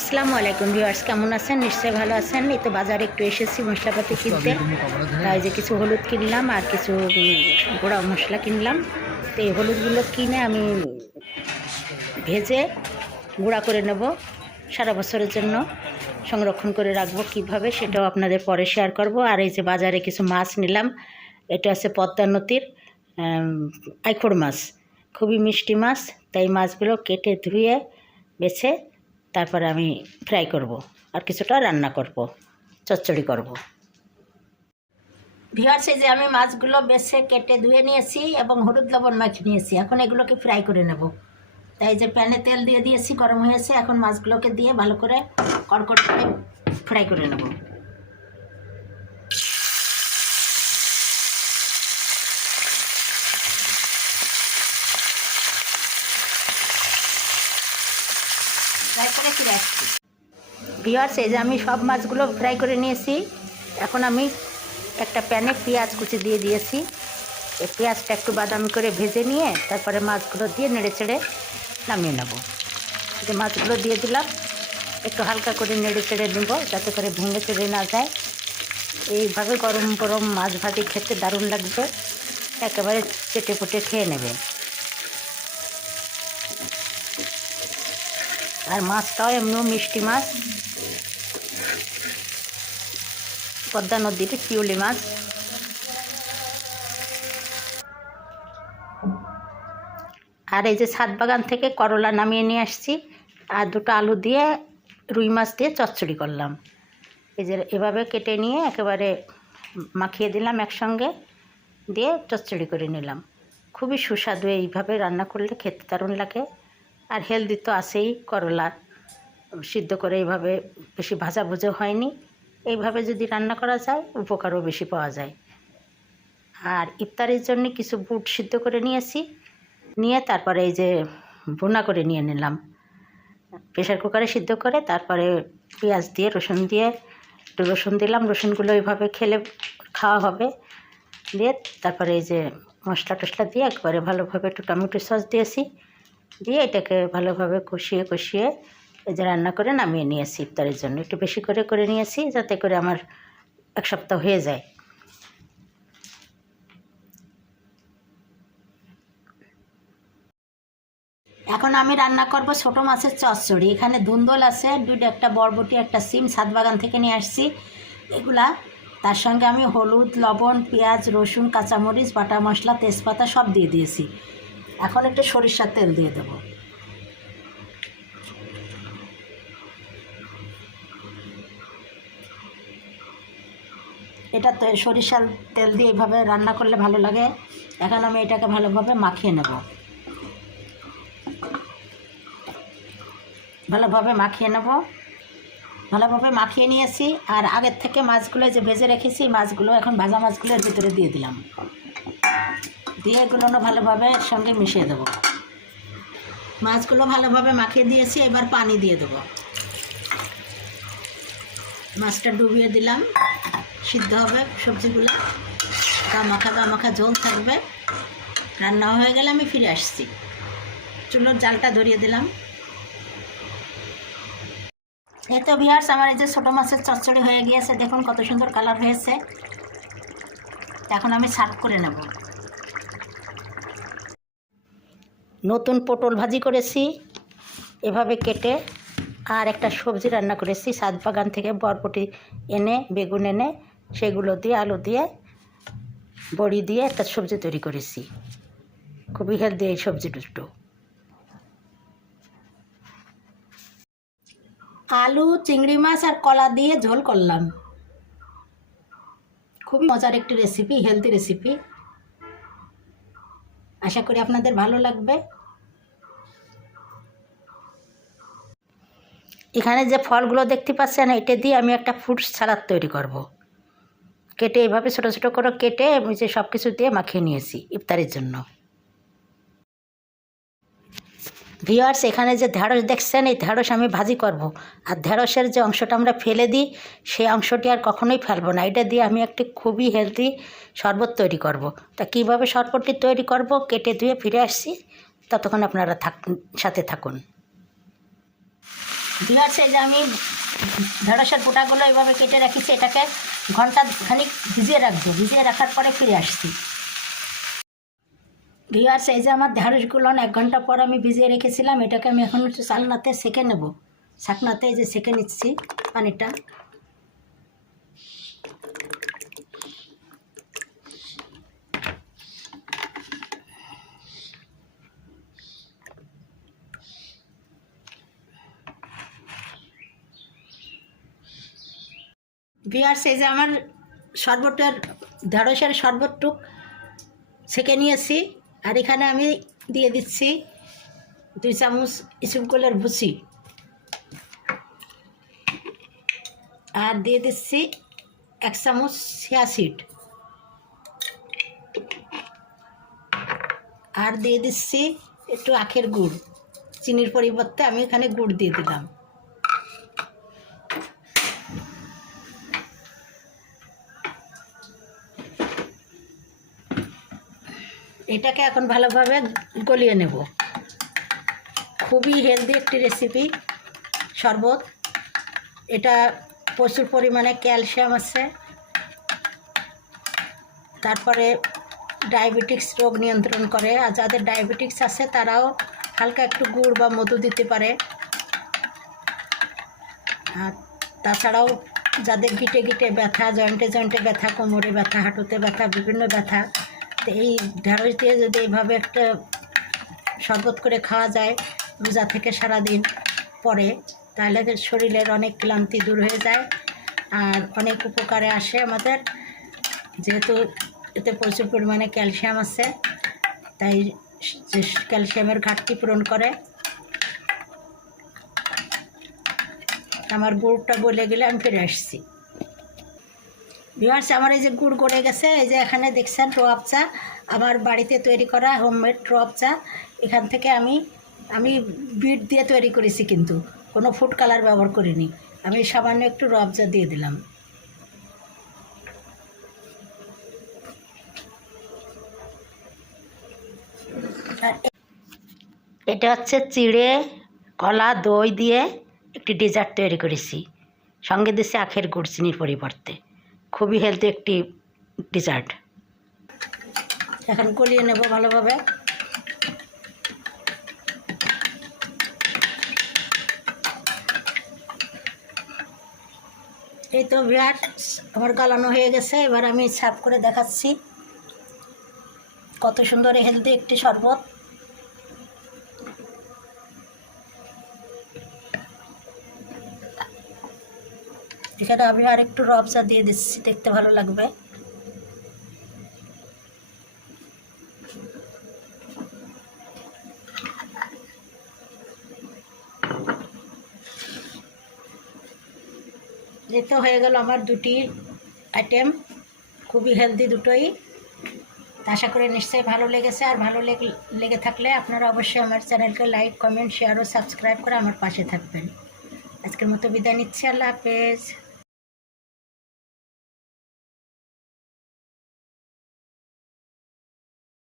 আসসালামু আলাইকুম ভিউয়ার্স কেমন আছেন? নিশ্চয়ই ভালো আছেন। এই তো বাজারে একটু এসেছি মশলাপাতি কিনতে। তাই যে কিছু হলুদ কিনলাম আর কিছু গুঁড়া মশলা কিনলাম। তো এই হলুদগুলো কিনে আমি ভেজে গুঁড়া করে নেব সারা বছরের জন্য। সংরক্ষণ করে রাখব কীভাবে সেটাও আপনাদের পরে শেয়ার করব। আর এই যে বাজারে কিছু মাছ নিলাম এটা আছে পদ্মা নদীর আইখোড় মাছ। খুবই মিষ্টি মাছ তাই মাছগুলো কেটে ধুয়ে বেছে তারপরে আমি ফ্রাই করব আর কিছুটা রান্না করব, চচ্চড়ি করব। ভিওয়ার্স এই যে আমি মাছগুলো বেছে কেটে ধুয়ে নিয়েছি এবং হলুদ লবণ মাখিয়ে নিয়েছি, এখন এগুলোকে ফ্রাই করে নেব। তাই যে প্যানে তেল দিয়ে দিয়েছি, গরম হয়েছে, এখন মাছগুলোকে দিয়ে ভালো করে কড়কড় করে ফ্রাই করে নেব। ফ্রাই করে ফিরে আসছি। ভিওয়ার্স, এই যে আমি সব মাছগুলো ফ্রাই করে নিয়েছি। এখন আমি একটা প্যানে পেঁয়াজ কুচি দিয়ে দিয়েছি। এই পেঁয়াজটা একটু বাদামি করে ভেজে নিয়ে তারপরে মাছগুলো দিয়ে নেড়ে চেড়ে নামিয়ে নেব। যে মাছগুলো দিয়ে দিলাম, একটু হালকা করে নেড়ে চেড়ে নেব যাতে করে ভেঙে চেড়ে না যায়। এইভাবে গরম গরম মাছ ভাজি খেতে দারুণ লাগবে। একেবারে চেটে পুটে খেয়ে নেবে। আর মাছটাও এমনিও মিষ্টি মাছ। পদ্মা নদীর শিউলি মাছ। আর এই যে ছাদ বাগান থেকে করলা নামিয়ে নিয়ে আসছি, আর দুটো আলু দিয়ে রুই মাছ দিয়ে চচ্চড়ি করলাম। এই যে এভাবে কেটে নিয়ে একেবারে মাখিয়ে দিলাম একসঙ্গে, দিয়ে চচ্চড়ি করে নিলাম। খুবই সুস্বাদু এইভাবে রান্না করলে খেতে দারুণ লাগে। আর হেলদি তো আছেই করলা। সিদ্ধ করে এইভাবে বেশি ভাজা ভুজো হয়নি। এইভাবে যদি রান্না করা যায়, উপকারও বেশি পাওয়া যায়। আর ইফতারের জন্য কিছু বুট সিদ্ধ করে নিয়েছি। নিয়ে তারপরে এই যে ভুনা করে নিয়ে নিলাম। প্রেশার কুকারে সিদ্ধ করে তারপরে পেঁয়াজ দিয়ে, রসুন দিয়ে, একটু রসুন দিলাম। রসুনগুলো এইভাবে খেলে খাওয়া হবে। দিয়ে তারপরে এই যে মশলা টশলা দিয়ে একবারে ভালোভাবে একটু টমেটো সস দিয়েছি। দিয়ে এটাকে ভালোভাবে কষিয়ে কষিয়ে এই যে রান্না করে নামিয়ে নিয়েছি ইফতারের জন্য। একটু বেশি করে করে নিয়েছি যাতে করে আমার এক সপ্তাহ হয়ে যায়। এখন আমি রান্না করব ছোট মাছের চচ্চড়ি। এখানে ধুন্দল আছে, দুইটা একটা বরবটি, একটা সিম ছাদ বাগান থেকে নিয়ে আসছি। এগুলা, তার সঙ্গে আমি হলুদ, লবণ, পেঁয়াজ, রসুন, কাঁচামরিচ, বাটা মশলা, তেজপাতা সব দিয়ে দিয়েছি। এখন একটু সরিষার তেল দিয়ে দেবো। এটা তো সরিষার তেল দিয়ে এইভাবে রান্না করলে ভালো লাগে। এখন আমি এটাকে ভালোভাবে মাখিয়ে নেব। ভালোভাবে মাখিয়ে নেব। ভালোভাবে মাখিয়ে নিয়েছি। আর আগের থেকে মাছগুলো যে ভেজে রেখেছি, মাছগুলো এখন ভাজা মাছগুলোর ভিতরে দিয়ে দিলাম। দিয়ে এগুলো ভালোভাবে এর সঙ্গে মিশিয়ে দেবো। মাছগুলো ভালোভাবে মাখিয়ে দিয়েছি, এবার পানি দিয়ে দেবো। মাছটা ডুবিয়ে দিলাম, সিদ্ধ হবে সবজিগুলো। গা মাখা গা মাখা ঝোল থাকবে। রান্না হয়ে গেলে আমি ফিরে আসছি। চুলোর জালটা ধরিয়ে দিলাম। এই তো ভিয়ার্স আমার এই যে ছোটো মাছের চচ্চড়ি হয়ে গিয়েছে, দেখুন কত সুন্দর কালার হয়েছে। এখন আমি সার্ভ করে নেব। নতুন পটল ভাজি করেছি, এভাবে কেটে আর একটা সবজি রান্না করেছি, সাত বাগান থেকে বরবটি এনে, বেগুন এনে, সেগুলো দিয়ে, আলু দিয়ে, বড়ি দিয়ে একটা সবজি তৈরি করেছি। খুবই হেলদি এই সবজি দুটো। আলু, চিংড়ি মাছ আর কলা দিয়ে ঝোল করলাম। খুবই মজার একটি রেসিপি হেলদি রেসিপি আশা করি আপনাদের ভালো লাগবে। এখানে যে ফলগুলো দেখতে পাচ্ছেন, এটা দিয়ে আমি একটা ফ্রুটস সালাদ তৈরি করব। কেটে এইভাবে ছোটো ছোটো করে কেটে আমি যে সব কিছু দিয়ে মাখিয়ে নিয়েছি ইফতারের জন্য ভিওয়ার্স এখানে যে ঢ্যাঁড়স দেখছেন, এই ঢ্যাঁড়স আমি ভাজি করব। আর ঢ্যাঁড়সের যে অংশটা আমরা ফেলে দিই, সেই অংশটি আর কখনোই ফেলব না এটা দিয়ে আমি একটি খুবই হেলদি শরবত তৈরি করব। তা কীভাবে শরবতটি তৈরি করব, কেটে ধুয়ে ফিরে আসছি, ততক্ষণ আপনারা থাক, সাথে থাকুন বিহার সাইজে আমি ঢেঁড়সের গোটাগুলো এভাবে কেটে রাখিছি, এটাকে ঘণ্টা খানিক ভিজিয়ে রাখব। ভিজিয়ে রাখার পরে ফিরে আসছি। ভিওয়ার্স সাইজে আমার ঢেঁড়সগুলো এক ঘণ্টা পর আমি ভিজিয়ে রেখেছিলাম, এটাকে আমি এখন একটু চালনাতে সেঁকে নেব। শাকনাতে এই যে সেঁকে নিচ্ছি পানিটা। ভিওয়ার্স এই যে আমার শরবতের ঢেঁড়সের শরবতটুক ছেঁকে নিয়েছি আর এখানে আমি দিয়ে দিচ্ছি দুই চামচ ইসুপগুলের ভুসি। আর দিয়ে দিচ্ছি এক চামচ সিয়াসিড আর দিয়ে দিচ্ছি একটু আখের গুড়, চিনির পরিবর্তে আমি এখানে গুড় দিয়ে দিলাম। এটাকে এখন ভালোভাবে গলিয়ে নেব। খুবই হেলদি একটি রেসিপি শরবত। এটা প্রচুর পরিমাণে ক্যালসিয়াম আছে। তারপরে ডায়াবেটিক্স রোগ নিয়ন্ত্রণ করে, আর যাদের ডায়াবেটিক্স আছে, তারাও হালকা একটু গুড় বা মধু দিতে পারে। আর তাছাড়াও যাদের গিটে গিটে ব্যথা জয়েন্টে জয়েন্টে ব্যথা, কোমরে ব্যথা, হাঁটুতে ব্যথা, বিভিন্ন ব্যথা এই ঢেঁড়স দিয়ে যদি এইভাবে একটা শরবত করে খাওয়া যায়, রোজা থেকে সারাদিন পরে, তাহলে শরীরের অনেক ক্লান্তি দূর হয়ে যায়। আর অনেক উপকারে আসে আমাদের, যেহেতু এতে প্রচুর পরিমাণে ক্যালসিয়াম আছে, তাই ক্যালসিয়ামের ঘাটতি পূরণ করে। আমার গুড়টা বলে গেলে আমি ফিরে আসছি। ভিউয়ার্স আমার এই যে গুড় গড়ে গেছে, এই যে এখানে দেখছেন রোয়াব চা, আমার বাড়িতে তৈরি করা হোমমেড রোয়াব চা। এখান থেকে আমি আমি বিট দিয়ে তৈরি করেছি কিন্তু, কোনো ফুড কালার ব্যবহার করিনি। আমি সামান্য একটু রোয়াব চা দিয়ে দিলাম। এটা হচ্ছে চিড়ে, কলা, দই দিয়ে একটি ডেজার্ট তৈরি করেছি। সঙ্গে দিচ্ছি আখের গুড়, চিনির পরিবর্তে। খুবই হেলদি একটি ডেজার্ট এখন গলিয়ে নেব ভালোভাবে। এই তো বিহার আমার গালানো হয়ে গেছে, এবার আমি সাফ করে দেখাচ্ছি। কত সুন্দর হেলদি একটি শরবত। এখানে আমি আর একটু রবজা দিয়ে দিচ্ছি, দেখতে ভালো লাগবে। এই তো হয়ে গেল আমার দুটি আইটেম, খুবই হেলদি দুটোই। আশা করি নিশ্চয়ই ভালো লেগেছে, আর ভালো লেগে থাকলে আপনারা অবশ্যই আমার চ্যানেলকে লাইক, কমেন্ট শেয়ার ও সাবস্ক্রাইব করে আমার পাশে থাকবেন। আজকের মতো বিদায় নিচ্ছি, আল্লাহ হাফেজ।